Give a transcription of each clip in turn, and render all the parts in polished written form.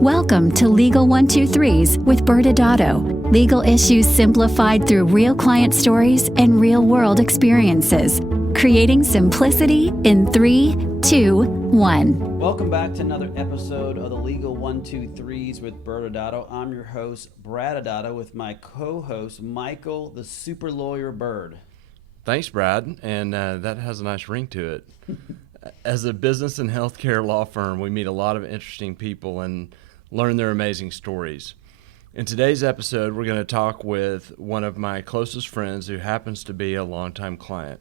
Welcome to Legal 123s with ByrdAdatto. Legal issues simplified through real client stories and real-world experiences. Creating simplicity in 3, 2, 1. Welcome back to another episode of the Legal 123s with ByrdAdatto. I'm your host, ByrdAdatto, with my co-host, Michael, the super lawyer Byrd. Thanks, Brad, and that has a nice ring to it. As a business and healthcare law firm, we meet a lot of interesting people and learn their amazing stories. In today's episode, we're going to talk with one of my closest friends who happens to be a longtime client,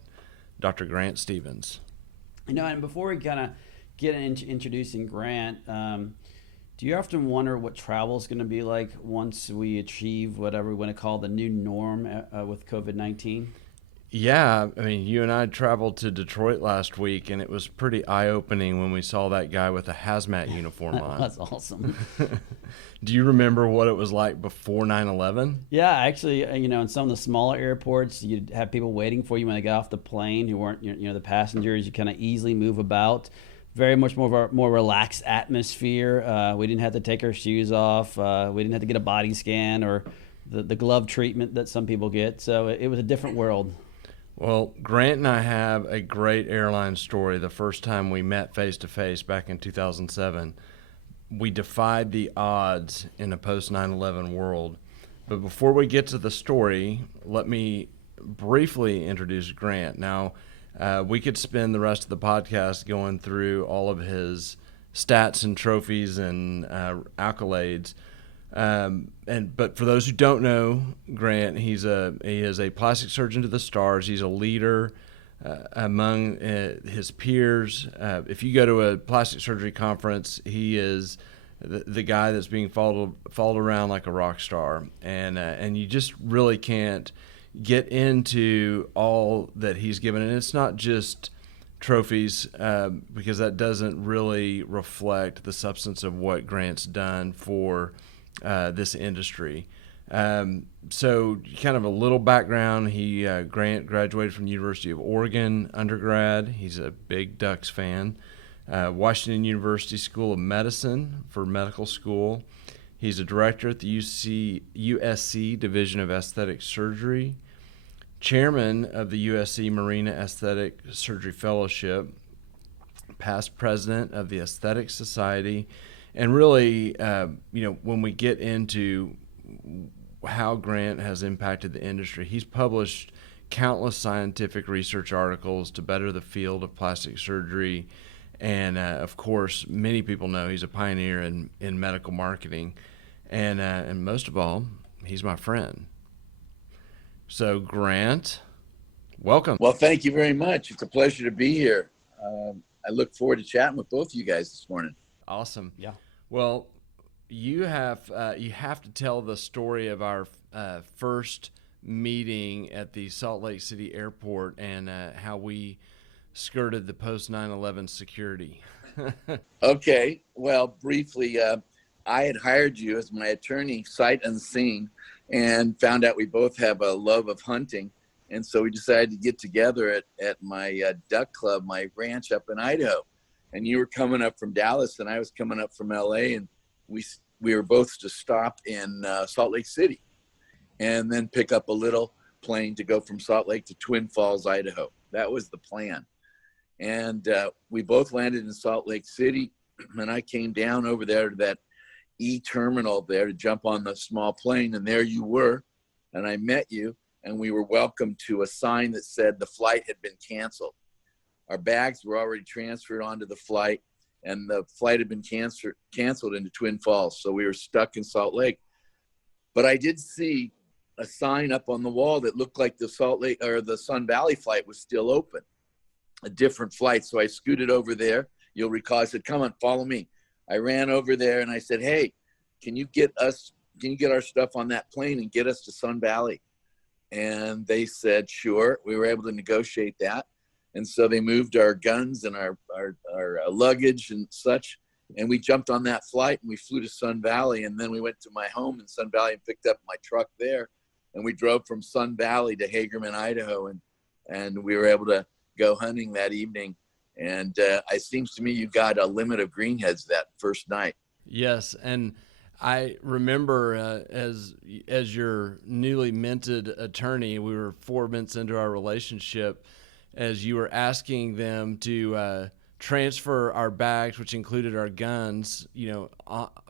Dr. Grant Stevens. You know, and before we kind of get into introducing Grant, do you often wonder what travel is going to be like once we achieve whatever we want to call the new norm with COVID-19? Yeah, I mean, you and I traveled to Detroit last week, and it was pretty eye-opening when we saw that guy with a hazmat uniform on. That's awesome. Do you remember what it was like before 9/11? Yeah, actually, you know, in some of the smaller airports, you'd have people waiting for you when they got off the plane who weren't, you know, the passengers. You kind of easily move about. Very much more relaxed atmosphere. We didn't have to take our shoes off. We didn't have to get a body scan or the glove treatment that some people get. So it was a different world. Well, Grant and I have a great airline story. The first time we met face-to-face back in 2007, we defied the odds in a post-9/11 world. But before we get to the story, let me briefly introduce Grant. Now, we could spend the rest of the podcast going through all of his stats and trophies and accolades. But for those who don't know Grant, he is a plastic surgeon to the stars. He's a leader among his peers. If you go to a plastic surgery conference, he is the guy that's being followed around like a rock star, and you just really can't get into all that he's given. And it's not just trophies, because that doesn't really reflect the substance of what Grant's done for this industry. So kind of a little background. Grant graduated from the University of Oregon undergrad. He's a big Ducks fan. Washington University School of Medicine for medical school. He's a director at the USC Division of Aesthetic Surgery, chairman of the USC Marina Aesthetic Surgery Fellowship, past president of the Aesthetic Society. And really, when we get into how Grant has impacted the industry, he's published countless scientific research articles to better the field of plastic surgery. And, of course, many people know he's a pioneer in medical marketing. And most of all, he's my friend. So, Grant, welcome. Well, thank you very much. It's a pleasure to be here. I look forward to chatting with both of you guys this morning. Awesome. Yeah. Well, you have to tell the story of our first meeting at the Salt Lake City airport and how we skirted the post 9/11 security. Okay. Well, briefly, I had hired you as my attorney sight unseen and found out we both have a love of hunting. And so we decided to get together at my duck club, my ranch up in Idaho. And you were coming up from Dallas and I was coming up from LA, and we were both to stop in Salt Lake City and then pick up a little plane to go from Salt Lake to Twin Falls, Idaho. That was the plan. And we both landed in Salt Lake City, and I came down over there to that terminal there to jump on the small plane, and there you were, and I met you, and we were welcomed to a sign that said the flight had been canceled. Our bags were already transferred onto the flight, and the flight had been canceled into Twin Falls. So we were stuck in Salt Lake. But I did see a sign up on the wall that looked like the Salt Lake or the Sun Valley flight was still open, a different flight. So I scooted over there. You'll recall, I said, "Come on, follow me." I ran over there and I said, "Hey, can you get our stuff on that plane and get us to Sun Valley?" And they said, "Sure." We were able to negotiate that. And so they moved our guns and our luggage and such, and we jumped on that flight and we flew to Sun Valley, and then we went to my home in Sun Valley and picked up my truck there, and we drove from Sun Valley to Hagerman, Idaho, and we were able to go hunting that evening. And it seems to me you got a limit of greenheads that first night. Yes, and I remember as your newly minted attorney, we were 4 months into our relationship, as you were asking them to transfer our bags, which included our guns,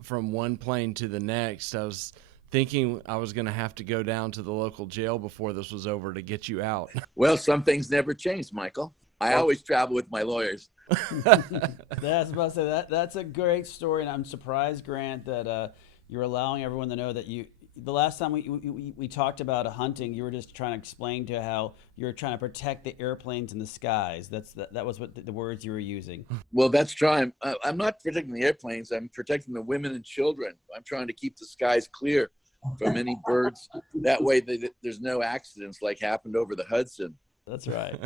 from one plane to the next. I was thinking I was going to have to go down to the local jail before this was over to get you out. Well, some things never change, Michael. I always travel with my lawyers. That's about to say that's a great story, and I'm surprised, Grant, that you're allowing everyone to know that you. The last time we talked about hunting, you were just trying to explain to how you're trying to protect the airplanes in the skies. That was what the words you were using. Well, that's trying. I'm not protecting the airplanes. I'm protecting the women and children. I'm trying to keep the skies clear from any birds. That way, there's no accidents like happened over the Hudson. That's right.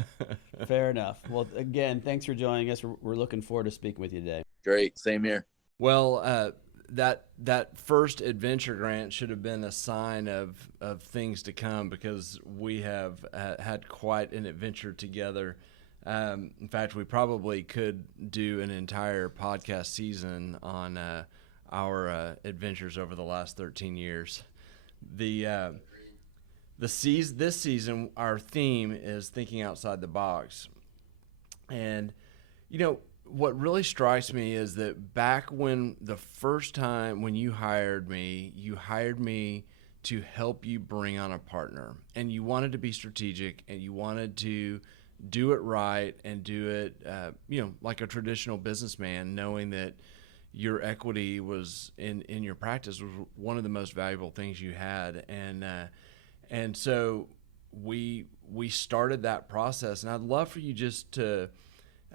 Fair enough. Well, again, thanks for joining us. We're looking forward to speaking with you today. Great. Same here. Well, that first adventure, Grant, should have been a sign of things to come, because we have had quite an adventure together. In fact, we probably could do an entire podcast season on our adventures over the last 13 years. This season, our theme is thinking outside the box. And, what really strikes me is that back when the first time when you hired me to help you bring on a partner, and you wanted to be strategic, and you wanted to do it right and do it, like a traditional businessman, knowing that your equity was in your practice was one of the most valuable things you had. And so we started that process, and I'd love for you just to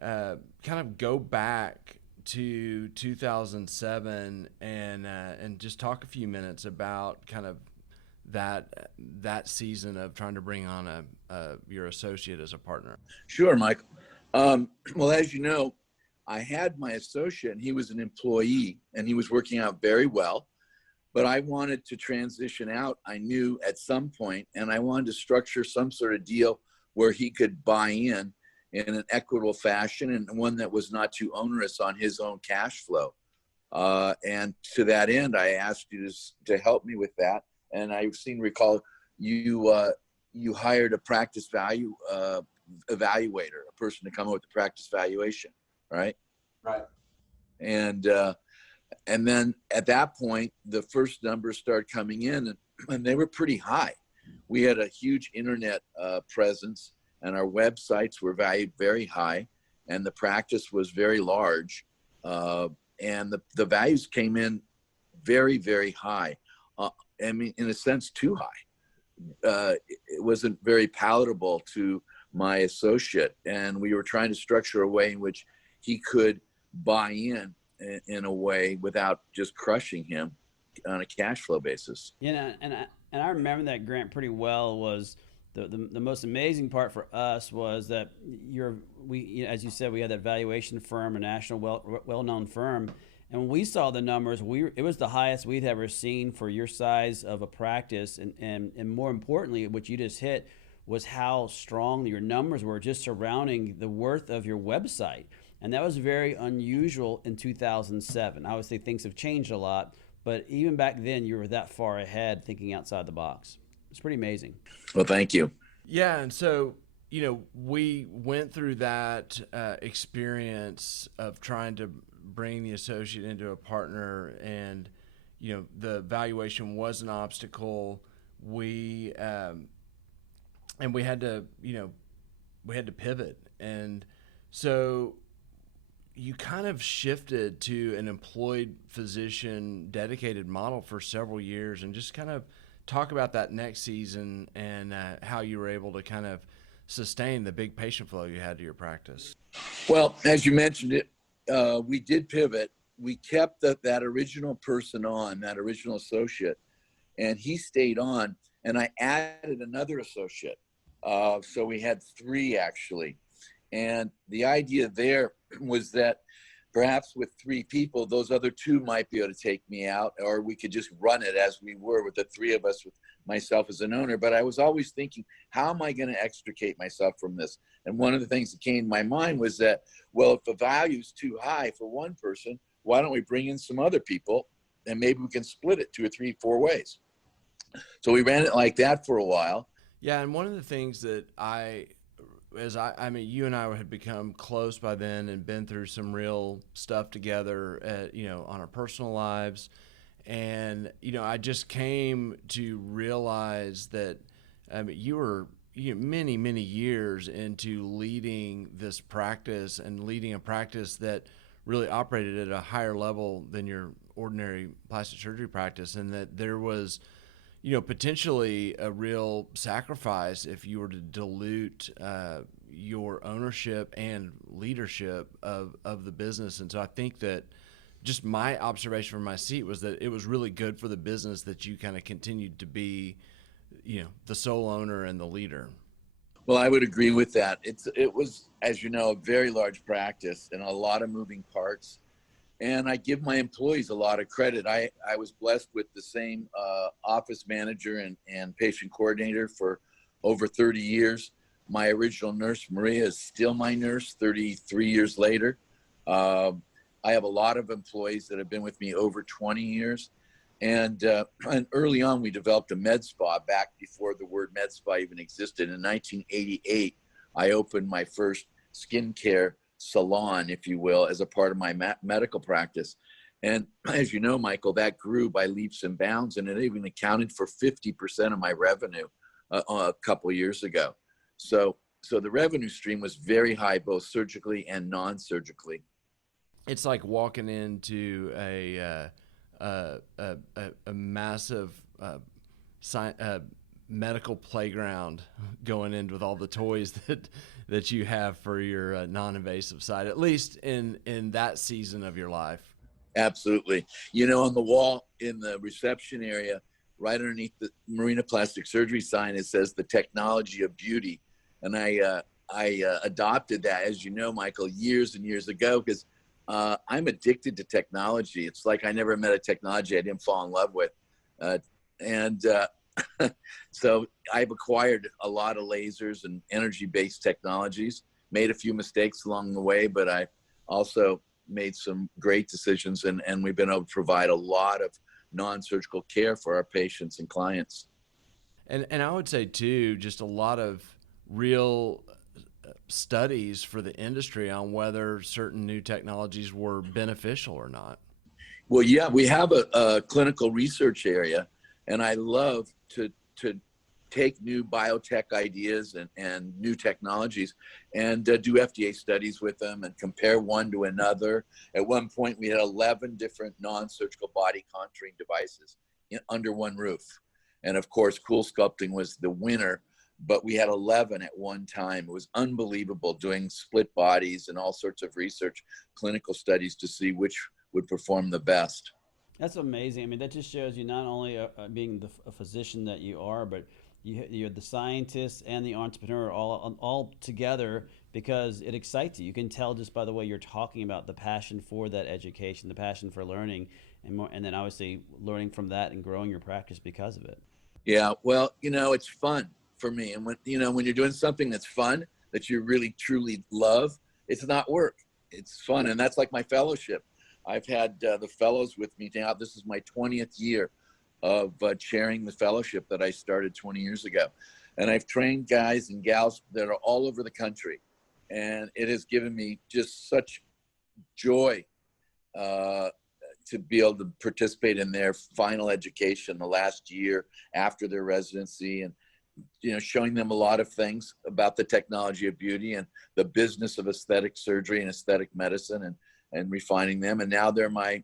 kind of go back to 2007 and just talk a few minutes about kind of that season of trying to bring on your associate as a partner. Sure, Michael. Well, as you know, I had my associate, and he was an employee, and he was working out very well. But I wanted to transition out, I knew, at some point, and I wanted to structure some sort of deal where he could buy in an equitable fashion, and one that was not too onerous on his own cash flow. And to that end, I asked you to help me with that. And I recall you hired a practice value evaluator, a person to come up with the practice valuation, right? Right. And then at that point, the first numbers started coming in, and they were pretty high. We had a huge internet presence, and our websites were valued very high, and the practice was very large. And the values came in very, very high. I mean, in a sense, too high. It wasn't very palatable to my associate, and we were trying to structure a way in which he could buy in a way without just crushing him on a cash flow basis. And I remember that, Grant, pretty well. Was the most amazing part for us was that as you said, we had that valuation firm, a national well-known firm, and when we saw the numbers, it was the highest we'd ever seen for your size of a practice, and more importantly, what you just hit was how strong your numbers were just surrounding the worth of your website. And that was very unusual in 2007. Obviously, things have changed a lot, but even back then, you were that far ahead, thinking outside the box. It's pretty amazing. Well, thank you. Yeah, and so, we went through that experience of trying to bring the associate into a partner, and, the valuation was an obstacle. We had to pivot. And so you kind of shifted to an employed physician dedicated model for several years, and just kind of talk about that next season and how you were able to kind of sustain the big patient flow you had to your practice. Well, as you mentioned it, we did pivot. We kept that original person on, that original associate, and he stayed on, and I added another associate. So we had 3 actually. And the idea there was that perhaps with 3 people, those other 2 might be able to take me out, or we could just run it as we were with the 3 of us, with myself as an owner. But I was always thinking, how am I going to extricate myself from this? And one of the things that came to my mind was that, well, if the value is too high for one person, why don't we bring in some other people and maybe we can split it 2 or 3, 4 ways. So we ran it like that for a while. Yeah, and one of the things that I mean, you and I had become close by then and been through some real stuff together, on our personal lives. And, I just came to realize that you were many, many years into leading this practice and leading a practice that really operated at a higher level than your ordinary plastic surgery practice, and that there was potentially a real sacrifice if you were to dilute your ownership and leadership of the business. And so I think that just my observation from my seat was that it was really good for the business that you kind of continued to be, the sole owner and the leader. Well, I would agree with that. It was, as you know, a very large practice and a lot of moving parts. And I give my employees a lot of credit. I was blessed with the same office manager and patient coordinator for over 30 years. My original nurse, Maria, is still my nurse 33 years later. I have a lot of employees that have been with me over 20 years. And early on, we developed a med spa back before the word med spa even existed. In 1988, I opened my first skincare salon, if you will, as a part of my medical practice. And as you know, Michael, that grew by leaps and bounds, and it even accounted for 50% of my revenue a couple of years ago. So the revenue stream was very high, both surgically and non-surgically. It's like walking into a massive medical playground, going in with all the toys that you have for your non-invasive side, at least in that season of your life. Absolutely. On the wall in the reception area, right underneath the Marina Plastic Surgery sign, it says the technology of beauty. And I adopted that, as you know, Michael, years and years ago, because I'm addicted to technology. It's like I never met a technology I didn't fall in love with. So I've acquired a lot of lasers and energy-based technologies, made a few mistakes along the way, but I also made some great decisions, and we've been able to provide a lot of non-surgical care for our patients and clients. And I would say, too, just a lot of real studies for the industry on whether certain new technologies were beneficial or not. Well, yeah, we have a clinical research area, and I love to take new biotech ideas and new technologies and do FDA studies with them and compare one to another. At one point, we had 11 different non-surgical body contouring devices under one roof. And of course, Cool Sculpting was the winner, but we had 11 at one time. It was unbelievable, doing split bodies and all sorts of research, clinical studies to see which would perform the best. That's amazing. I mean, that just shows you not only being a physician that you are, but you're the scientist and the entrepreneur all together, because it excites you. You can tell just by the way you're talking about the passion for that education, the passion for learning, and then obviously learning from that and growing your practice because of it. Yeah, well, it's fun for me. And when you're doing something that's fun, that you really truly love, it's not work. It's fun. And that's like my fellowship. I've had the fellows with me now. This is my 20th year of chairing the fellowship that I started 20 years ago. And I've trained guys and gals that are all over the country. And it has given me just such joy to be able to participate in their final education the last year after their residency, and showing them a lot of things about the technology of beauty and the business of aesthetic surgery and aesthetic medicine, and refining them. And now they're my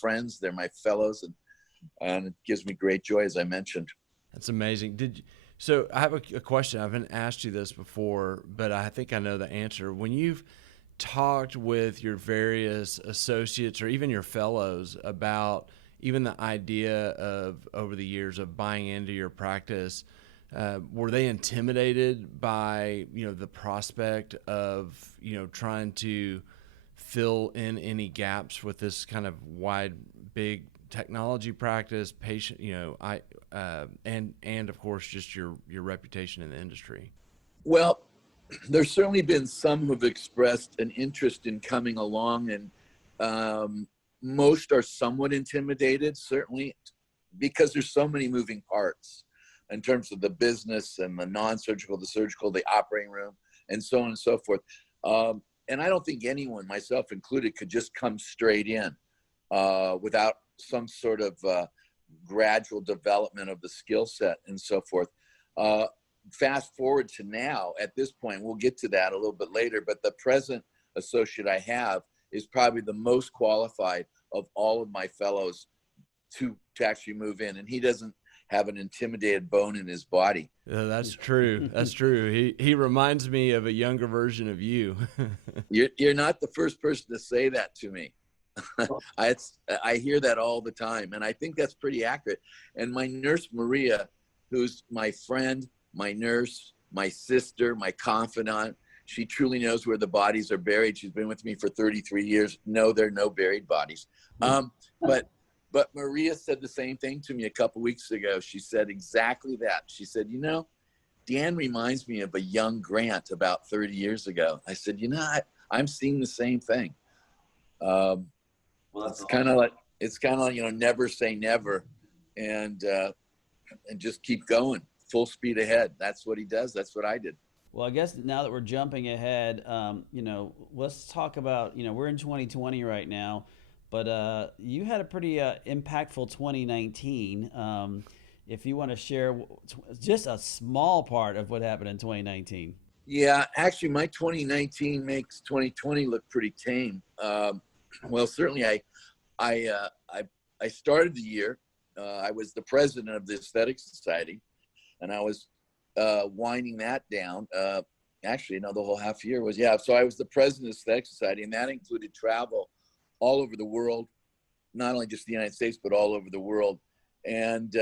friends, they're my fellows, and it gives me great joy, as I mentioned. That's amazing. So I have a question. I haven't asked you this before, but I think I know the answer. When you've talked with your various associates or even your fellows about even the idea of, over the years, of buying into your practice, were they intimidated by the prospect of trying to fill in any gaps with this kind of wide, big technology practice, patient, and of course just your reputation in the industry? Well, there's certainly been some who've expressed an interest in coming along, and most are somewhat intimidated, certainly, because there's so many moving parts in terms of the business and the non-surgical, the surgical, the operating room, and so on and so forth. And I don't think anyone, myself included, could just come straight in without some sort of gradual development of the skill set and so forth. Fast forward to now, at this point, we'll get to that a little bit later, but the present associate I have is probably the most qualified of all of my fellows to actually move in. And he doesn't have an intimidated bone in his body. Yeah, that's true. That's true. He reminds me of a younger version of you. You're not the first person to say that to me. I hear that all the time, and I think that's pretty accurate. And my nurse, Maria, who's my friend, my nurse, my sister, my confidant, she truly knows where the bodies are buried. She's been with me for 33 years. No, there are no buried bodies. But Maria said the same thing to me a couple weeks ago. She said exactly that. She said, you know, Dan reminds me of a young Grant about 30 years ago. I said, you know, I'm seeing the same thing. Well, it's kind of like, you know, never say never, and just keep going full speed ahead. That's what he does. That's what I did. Well, I guess now that we're jumping ahead, you know, let's talk about, you know, we're in 2020 right now, but you had a pretty impactful 2019. If you want to share just a small part of what happened in 2019. Yeah, actually, my 2019 makes 2020 look pretty tame. Well, certainly, I started the year. I was the president of the Aesthetic Society, and I was winding that down. Actually, no, the whole half year was, yeah. So I was the president of the Aesthetic Society, and that included travel all over the world, not only just the United States, but all over the world. And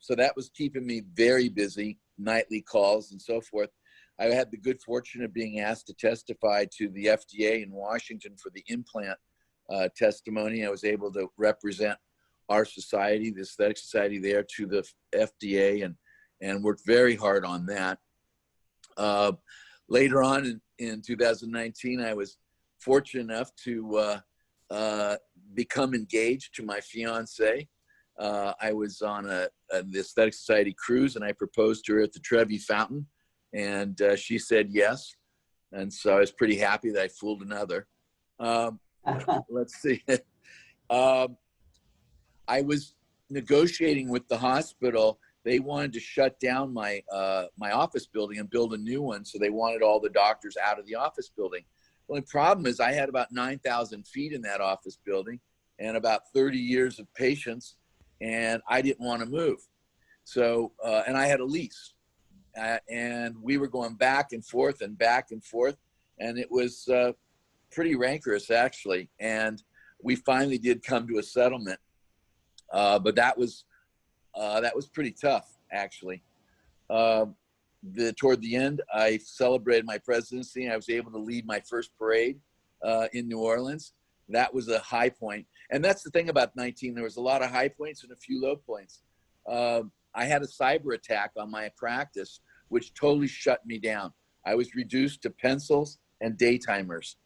so that was keeping me very busy, nightly calls and so forth. I had the good fortune of being asked to testify to the FDA in Washington for the implant testimony. I was able to represent our society, the Aesthetic Society, there to the FDA, and worked very hard on that. Later on in 2019, I was fortunate enough to become engaged to my fiance. I was on the Aesthetic Society cruise, and I proposed to her at the Trevi Fountain, and she said yes. And so I was pretty happy that I fooled another. Let's see. I was negotiating with the hospital. They wanted to shut down my office building and build a new one. So they wanted all the doctors out of the office building. Well, the problem is I had about 9,000 feet in that office building and about 30 years of patients, and I didn't want to move. So, and I had a lease, and we were going back and forth, and it was pretty rancorous, actually. And we finally did come to a settlement, but that was pretty tough, actually. Toward the end, I celebrated my presidency, and I was able to lead my first parade in New Orleans. That was a high point. And that's the thing about 19. There was a lot of high points and a few low points. I had a cyber attack on my practice, which totally shut me down. I was reduced to pencils and daytimers.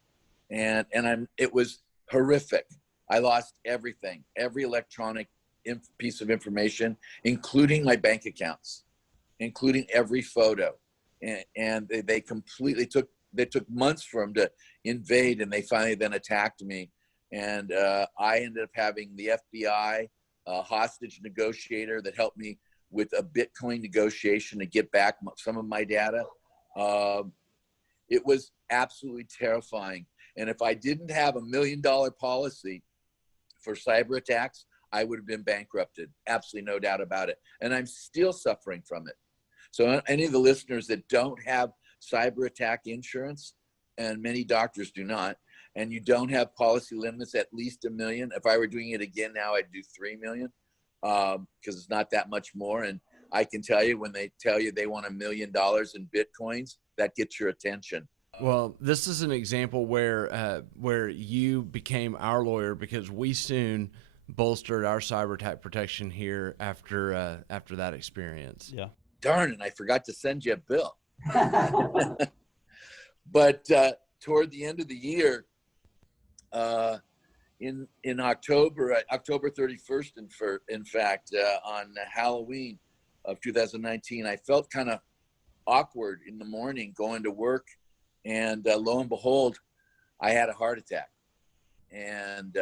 And it was horrific. I lost everything, every electronic piece of information, including my bank accounts, including every photo. And they completely took months for them to invade, and they finally then attacked me. And I ended up having the FBI hostage negotiator that helped me with a Bitcoin negotiation to get back some of my data. It was absolutely terrifying. And if I didn't have $1 million policy for cyber attacks, I would have been bankrupted. Absolutely no doubt about it. And I'm still suffering from it. So any of the listeners that don't have cyber attack insurance, and many doctors do not, and you don't have policy limits at least $1 million. If I were doing it again now, I'd do $3 million because it's not that much more. And I can tell you, when they tell you they want $1 million in Bitcoins, that gets your attention. Well, this is an example where you became our lawyer, because we soon bolstered our cyber attack protection here after that experience. Yeah. Darn, and I forgot to send you a bill. But toward the end of the year, in October, October 31st, in fact, on Halloween of 2019, I felt kind of awkward in the morning going to work, and lo and behold, I had a heart attack, and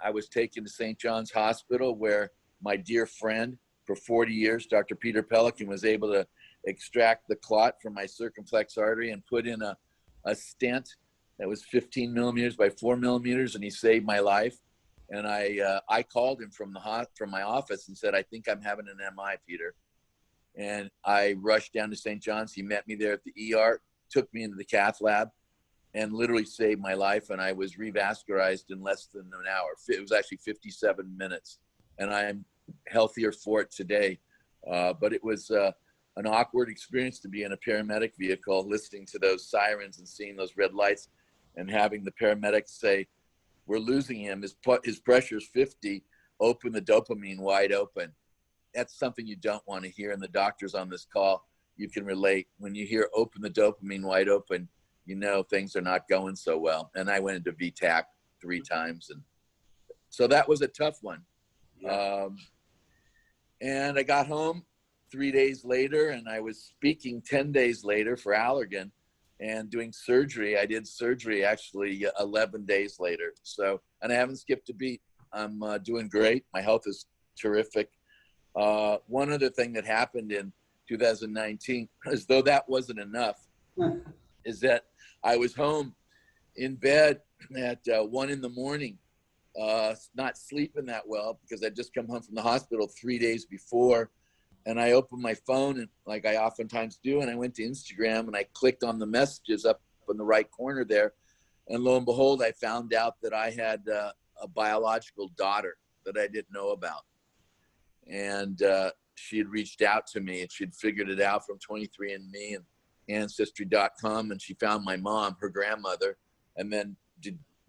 I was taken to St. John's Hospital, where my dear friend for 40 years, Dr. Peter Pelican, was able to extract the clot from my circumflex artery and put in a stent that was 15 millimeters by 4 millimeters, and he saved my life. And I called him from my office and said, "I think I'm having an MI, Peter." And I rushed down to St. John's. He met me there at the ER, took me into the cath lab, and literally saved my life. And I was revascularized in less than an hour. It was actually 57 minutes. And I'm healthier for it today. But it was an awkward experience to be in a paramedic vehicle, listening to those sirens and seeing those red lights, and having the paramedics say, "We're losing him. His pressure's 50. Open the dopamine wide open." That's something you don't want to hear. And the doctors on this call, you can relate. When you hear "open the dopamine wide open," you know things are not going so well. And I went into VTAC 3 times. And so that was a tough one. Yeah. And I got home 3 days later, and I was speaking 10 days later for Allergan and doing surgery. I did surgery actually 11 days later. So, and I haven't skipped a beat. I'm doing great. My health is terrific. One other thing that happened in 2019, as though that wasn't enough, is that I was home in bed at 1 a.m, not sleeping that well because I'd just come home from the hospital 3 days before. And I opened my phone, and like I oftentimes do, and I went to Instagram and I clicked on the messages up in the right corner there. And lo and behold, I found out that I had a biological daughter that I didn't know about. And she had reached out to me, and she'd figured it out from 23andMe and Ancestry.com. And she found my mom, her grandmother, and then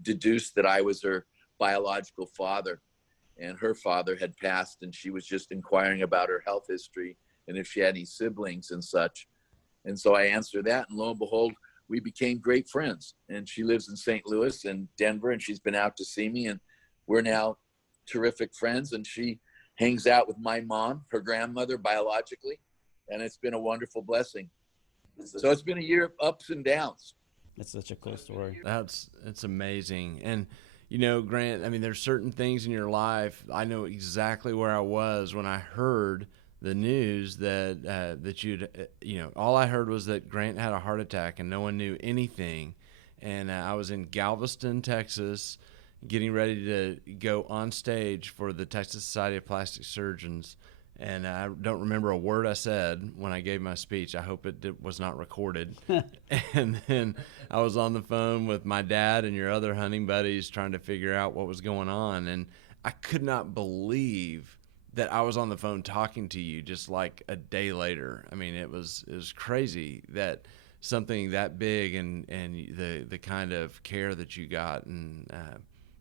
deduced that I was her biological father. And her father had passed, and she was just inquiring about her health history and if she had any siblings and such. And so I answered that, and lo and behold, we became great friends. And she lives in St. Louis and Denver, and she's been out to see me, and we're now terrific friends. And she hangs out with my mom, her grandmother biologically, and it's been a wonderful blessing. So it's been a year of ups and downs. That's such a cool story. It's amazing. And you know, Grant, I mean, there's certain things in your life. I know exactly where I was when I heard the news that you'd, all I heard was that Grant had a heart attack and no one knew anything. And I was in Galveston, Texas, getting ready to go on stage for the Texas Society of Plastic Surgeons. And I don't remember a word I said when I gave my speech. I hope it was not recorded. And then I was on the phone with my dad and your other hunting buddies trying to figure out what was going on. And I could not believe that I was on the phone talking to you just like a day later. I mean, it was crazy that something that big and the kind of care that you got, and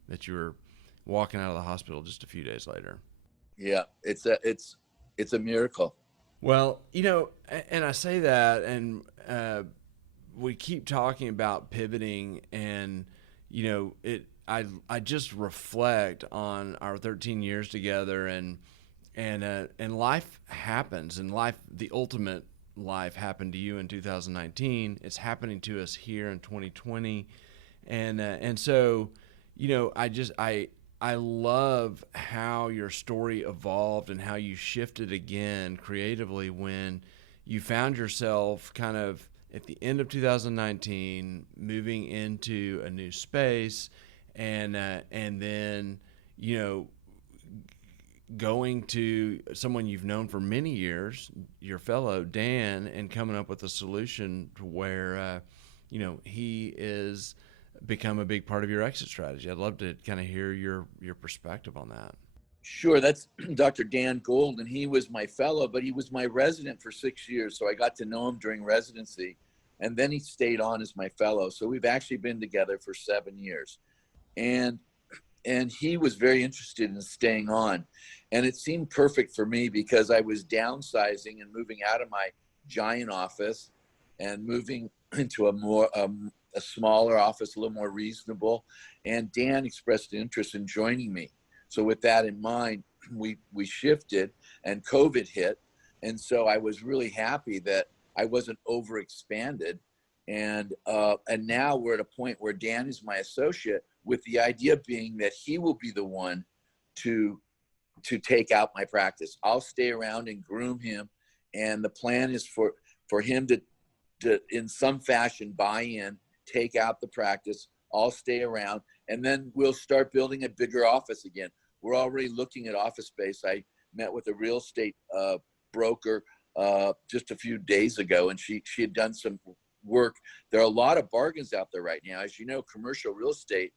that you were walking out of the hospital just a few days later. Yeah, it's a miracle. Well, and I say that, and we keep talking about pivoting, and I just reflect on our 13 years together, and life happens, and the ultimate life happened to you in 2019. It's happening to us here in 2020, and so I love how your story evolved and how you shifted again creatively when you found yourself kind of at the end of 2019 moving into a new space, and then going to someone you've known for many years, your fellow Dan, and coming up with a solution to where he is become a big part of your exit strategy. I'd love to kind of hear your perspective on that. Sure. That's Dr. Dan Gold, and he was my fellow, but he was my resident for 6 years. So I got to know him during residency, and then he stayed on as my fellow. So we've actually been together for 7 years, and he was very interested in staying on. And it seemed perfect for me because I was downsizing and moving out of my giant office and moving into a smaller office, a little more reasonable. and Dan expressed an interest in joining me. So with that in mind, we shifted, and COVID hit. And so I was really happy that I wasn't overexpanded. And now we're at a point where Dan is my associate, with the idea being that he will be the one to take out my practice. I'll stay around and groom him. And the plan is for him to in some fashion buy in, take out the practice. I'll stay around, and then we'll start building a bigger office again. We're already looking at office space. I met with a real estate broker just a few days ago, and she had done some work. There are a lot of bargains out there right now. As you know, commercial real estate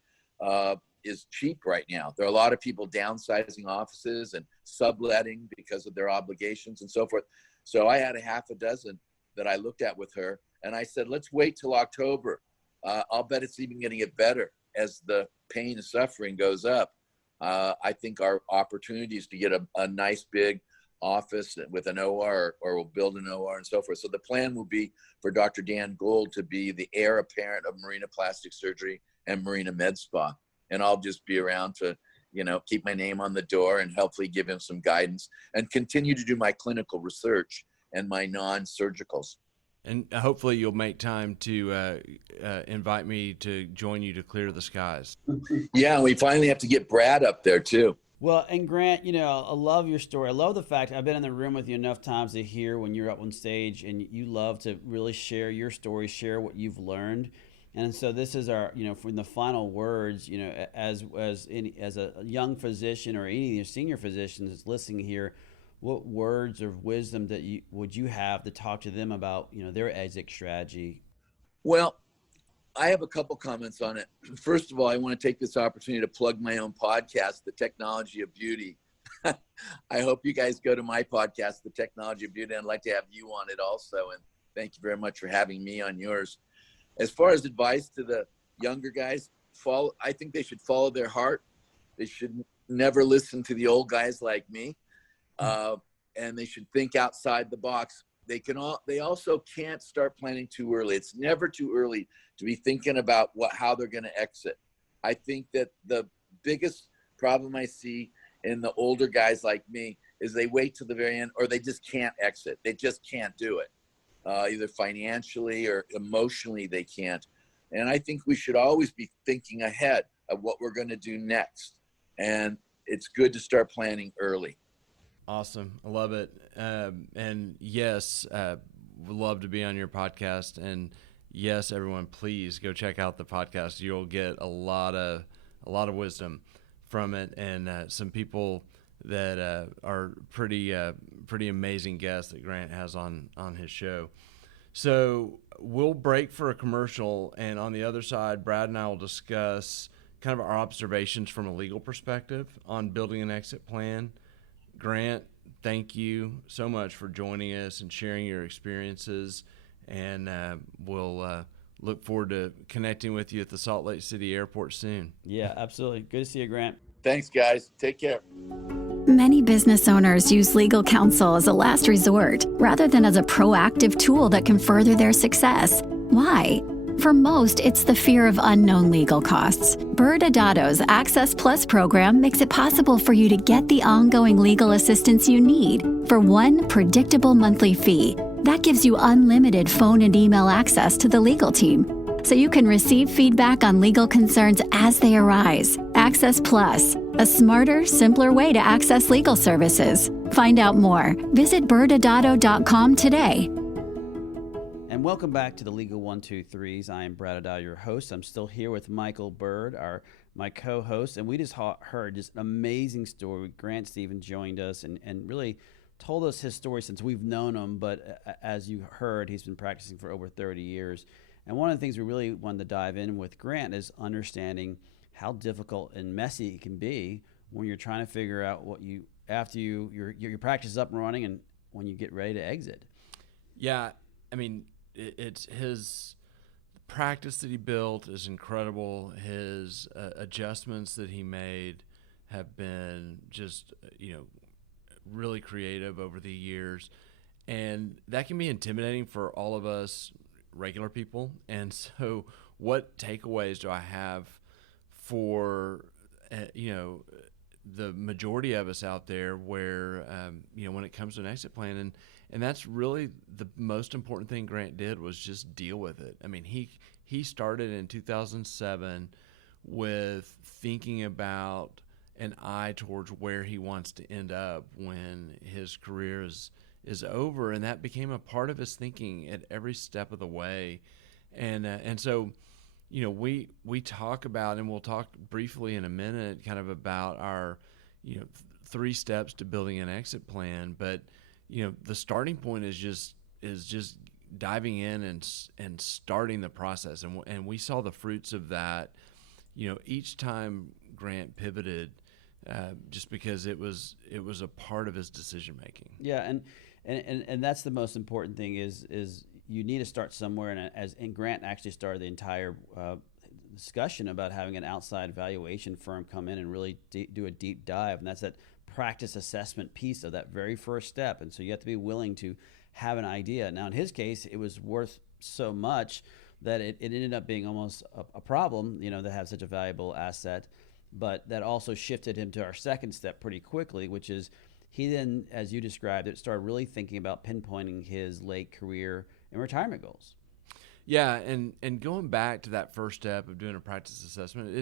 is cheap right now. There are a lot of people downsizing offices and subletting because of their obligations and so forth. So I had a half a dozen that I looked at with her, and I said, let's wait till October. I'll bet it's even going to get better as the pain and suffering goes up. I think our opportunities to get a nice big office with an OR, or we'll build an OR and so forth. So the plan will be for Dr. Dan Gould to be the heir apparent of Marina Plastic Surgery and Marina Med Spa. And I'll just be around to, keep my name on the door and hopefully give him some guidance and continue to do my clinical research and my non-surgicals. And hopefully you'll make time to invite me to join you to clear the skies. Yeah, we finally have to get Brad up there too. Well, and Grant, I love your story. I love the fact I've been in the room with you enough times to hear when you're up on stage, and you love to really share your story, share what you've learned. And so this is our, from the final words, as a young physician or any of your senior physicians that's listening here, what words of wisdom would you have to talk to them about, their exit strategy? Well, I have a couple comments on it. First of all, I want to take this opportunity to plug my own podcast, The Technology of Beauty. I hope you guys go to my podcast, The Technology of Beauty. I'd like to have you on it also. And thank you very much for having me on yours. As far as advice to the younger guys, I think they should follow their heart. They should never listen to the old guys like me. And they should think outside the box. They also can't start planning too early. It's never too early to be thinking about how they're going to exit. I think that the biggest problem I see in the older guys like me is they wait till the very end, or they just can't exit. They just can't do it. Either financially or emotionally, they can't. And I think we should always be thinking ahead of what we're going to do next. And it's good to start planning early. Awesome. I love it. And yes, would love to be on your podcast. And yes, everyone, please go check out the podcast. You'll get a lot of wisdom from it, and some people that are pretty amazing guests that Grant has on his show. So we'll break for a commercial, and on the other side, Brad and I will discuss kind of our observations from a legal perspective on building an exit plan. Grant, thank you so much for joining us and sharing your experiences, and we'll look forward to connecting with you at the Salt Lake City Airport soon. Yeah, absolutely. Good to see you, Grant. Thanks, guys. Take care. Many business owners use legal counsel as a last resort rather than as a proactive tool that can further their success. Why? For most, it's the fear of unknown legal costs. ByrdAdatto's Access Plus program makes it possible for you to get the ongoing legal assistance you need for one predictable monthly fee. That gives you unlimited phone and email access to the legal team, so you can receive feedback on legal concerns as they arise. Access Plus, a smarter, simpler way to access legal services. Find out more. Visit ByrdAdatto.com today. And welcome back to the Legal 1-2-3s. I am ByrdAdatto, your host. I'm still here with Michael Byrd, my co-host, and we just heard just an amazing story. Grant Stevens joined us and really told us his story since we've known him, but as you heard, he's been practicing for over 30 years. And one of the things we really wanted to dive in with Grant is understanding how difficult and messy it can be when you're trying to figure out what after your practice is up and running and when you get ready to exit. Yeah, I mean, it's his practice that he built is incredible. His adjustments that he made have been just, really creative over the years. And that can be intimidating for all of us regular people. And so what takeaways do I have for the majority of us out there where when it comes to an exit plan, and that's really the most important thing Grant did, was just deal with it. I mean, he started in 2007 with thinking about an eye towards where he wants to end up when his career is over, and that became a part of his thinking at every step of the way. And so, we talk about, and we'll talk briefly in a minute, kind of about our, 3 steps to building an exit plan. But, the starting point is just diving in and starting the process. And we saw the fruits of that, each time Grant pivoted, just because it was a part of his decision making. Yeah, and that's the most important thing is you need to start somewhere. And Grant actually started the entire discussion about having an outside valuation firm come in and really do a deep dive, and that's that practice assessment piece of that very first step. And so you have to be willing to have an idea. Now, in his case, it was worth so much that it ended up being almost a problem, to have such a valuable asset. But that also shifted him to our second step pretty quickly, which is he then, as you described it, started really thinking about pinpointing his late career and retirement goals. Yeah, and going back to that first step of doing a practice assessment,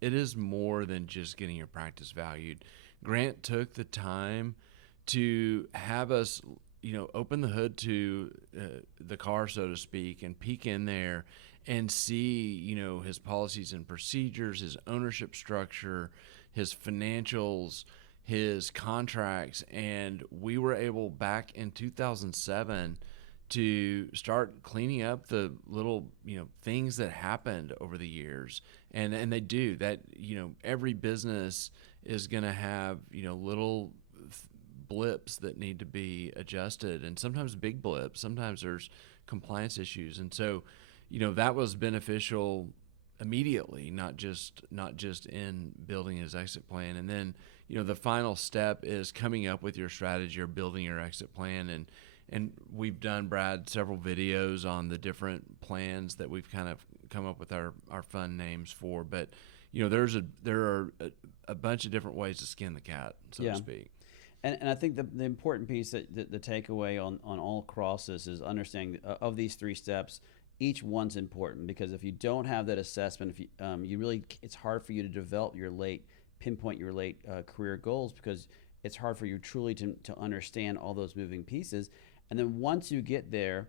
it is more than just getting your practice valued. Grant took the time to have us, open the hood to the car, so to speak, and peek in there and see, his policies and procedures, his ownership structure, his financials, his contracts. And we were able, back in 2007, to start cleaning up the little, things that happened over the years. And they do that. Every business is going to have, little blips that need to be adjusted, and sometimes big blips. Sometimes there's compliance issues. And so, that was beneficial immediately, not just in building his exit plan. And then, the final step is coming up with your strategy or building your exit plan. And we've done, Brad, several videos on the different plans that we've kind of come up with our fun names for. But, there are a bunch of different ways to skin the cat, so to speak. And I think the important piece, that the takeaway on all across this, is understanding of these 3 steps, each one's important, because if you don't have that assessment, if you it's hard for you to pinpoint your late career goals, because it's hard for you truly to understand all those moving pieces. And then once you get there,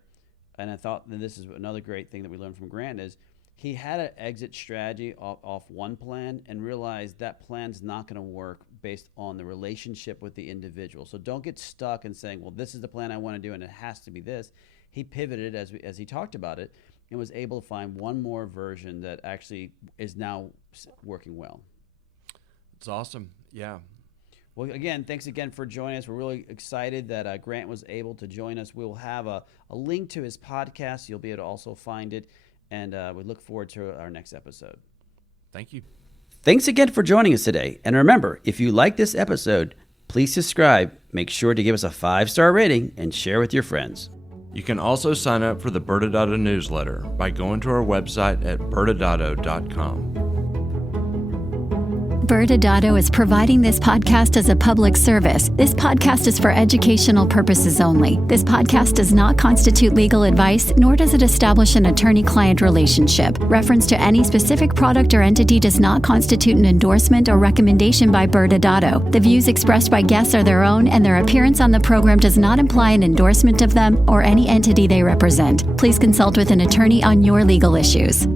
and I thought that this is another great thing that we learned from Grant, is he had an exit strategy off one plan and realized that plan's not going to work based on the relationship with the individual. So don't get stuck in saying, well, this is the plan I want to do and it has to be this. He pivoted as he talked about it, and was able to find one more version that actually is now working well. It's awesome. Yeah. Well, again, thanks again for joining us. We're really excited that Grant was able to join us. We'll have a link to his podcast. You'll be able to also find it. And we look forward to our next episode. Thank you. Thanks again for joining us today. And remember, if you like this episode, please subscribe. Make sure to give us a 5-star rating and share with your friends. You can also sign up for the ByrdAdatto newsletter by going to our website at ByrdAdatto.com. ByrdAdatto is providing this podcast as a public service. This podcast is for educational purposes only. This podcast does not constitute legal advice, nor does it establish an attorney-client relationship. Reference to any specific product or entity does not constitute an endorsement or recommendation by ByrdAdatto. The views expressed by guests are their own, and their appearance on the program does not imply an endorsement of them or any entity they represent. Please consult with an attorney on your legal issues.